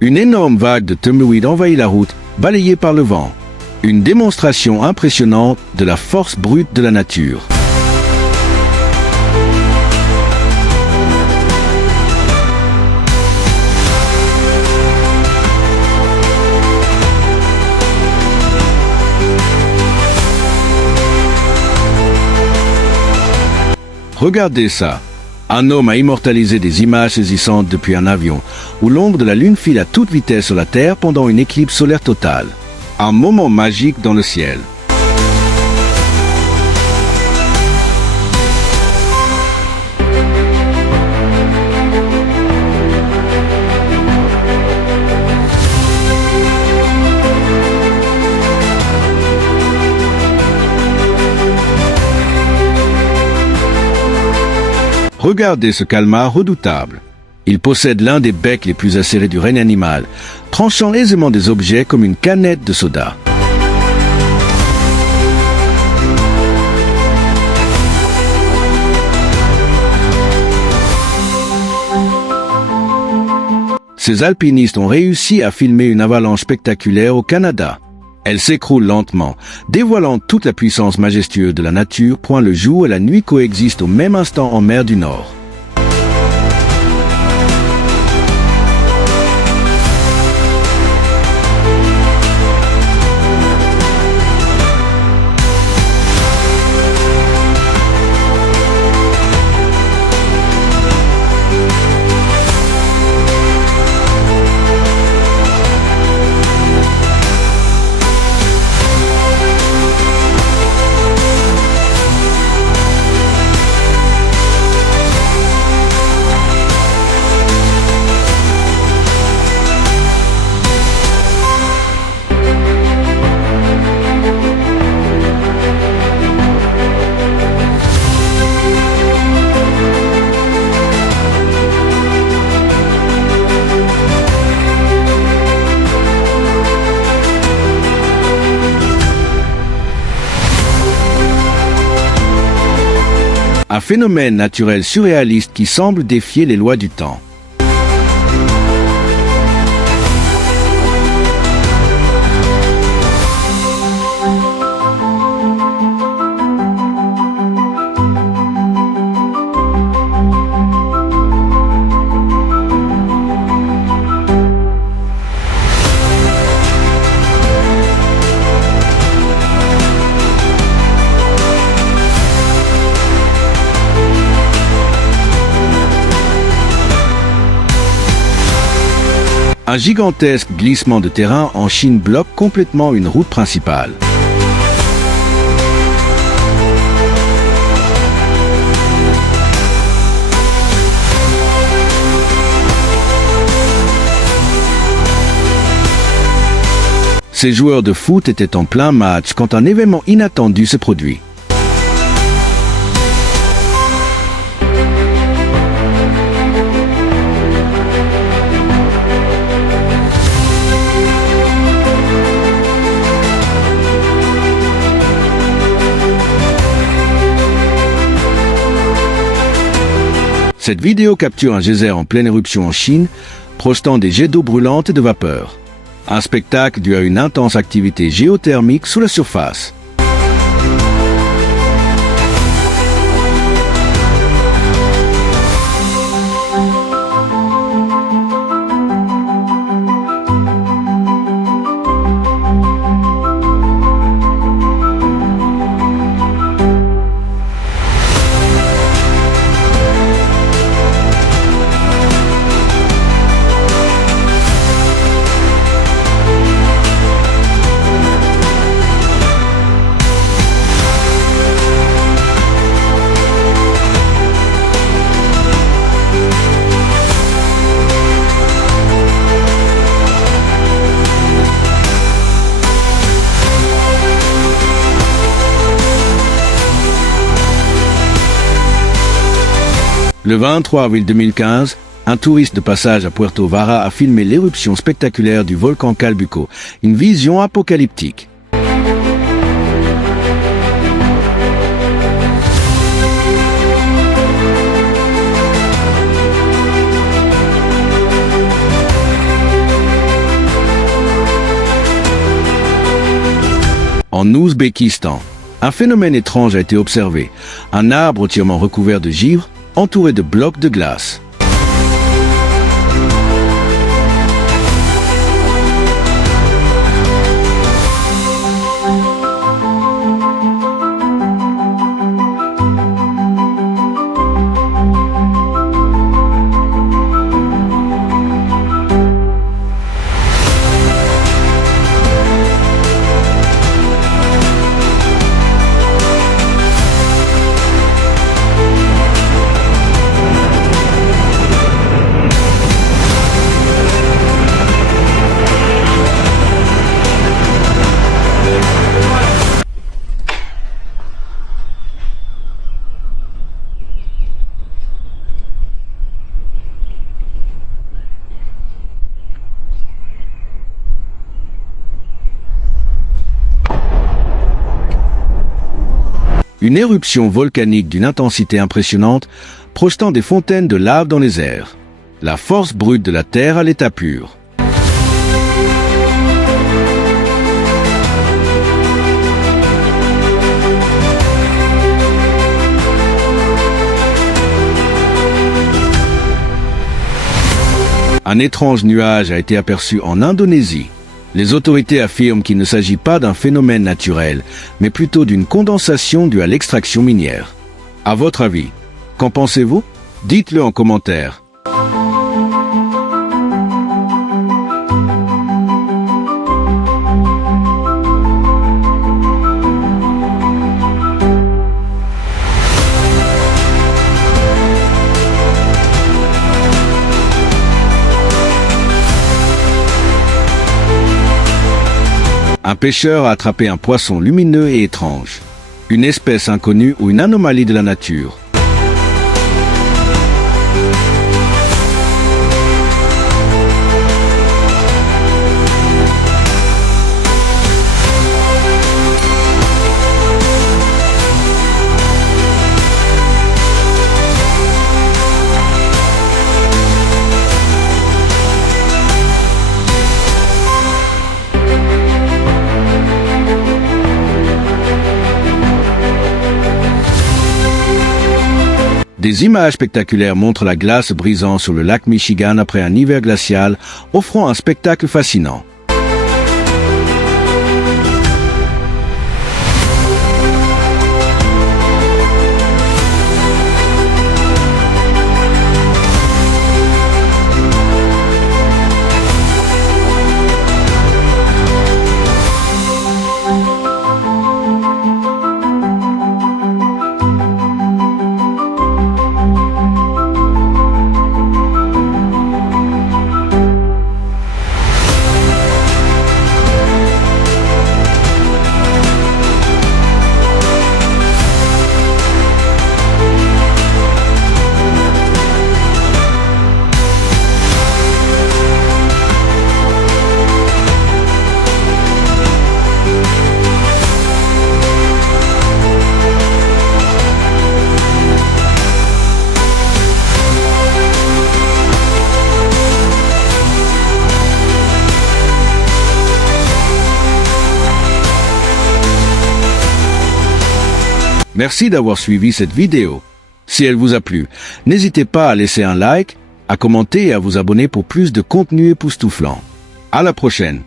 Une énorme vague de tumbleweed envahit la route, balayée par le vent. Une démonstration impressionnante de la force brute de la nature. Regardez ça. Un homme a immortalisé des images saisissantes depuis un avion, où l'ombre de la Lune file à toute vitesse sur la Terre pendant une éclipse solaire totale. Un moment magique dans le ciel. Regardez ce calmar redoutable. Il possède l'un des becs les plus acérés du règne animal, tranchant aisément des objets comme une canette de soda. Ces alpinistes ont réussi à filmer une avalanche spectaculaire au Canada. Elle s'écroule lentement, dévoilant toute la puissance majestueuse de la nature, point le jour et la nuit coexistent au même instant en mer du Nord. Un phénomène naturel surréaliste qui semble défier les lois du temps. Un gigantesque glissement de terrain en Chine bloque complètement une route principale. Ces joueurs de foot étaient en plein match quand un événement inattendu se produit. Cette vidéo capture un geyser en pleine éruption en Chine, projetant des jets d'eau brûlante et de vapeur. Un spectacle dû à une intense activité géothermique sous la surface. Le 23 avril 2015, un touriste de passage à Puerto Vara a filmé l'éruption spectaculaire du volcan Calbuco, une vision apocalyptique. En Ouzbékistan, un phénomène étrange a été observé. Un arbre entièrement recouvert de givre, entouré de blocs de glace. Une éruption volcanique d'une intensité impressionnante, projetant des fontaines de lave dans les airs. La force brute de la Terre à l'état pur. Un étrange nuage a été aperçu en Indonésie. Les autorités affirment qu'il ne s'agit pas d'un phénomène naturel, mais plutôt d'une condensation due à l'extraction minière. À votre avis, qu'en pensez-vous? Dites-le en commentaire. Un pêcheur a attrapé un poisson lumineux et étrange. Une espèce inconnue ou une anomalie de la nature. Des images spectaculaires montrent la glace brisant sur le lac Michigan après un hiver glacial, offrant un spectacle fascinant. Merci d'avoir suivi cette vidéo. Si elle vous a plu, n'hésitez pas à laisser un like, à commenter et à vous abonner pour plus de contenu époustouflant. À la prochaine.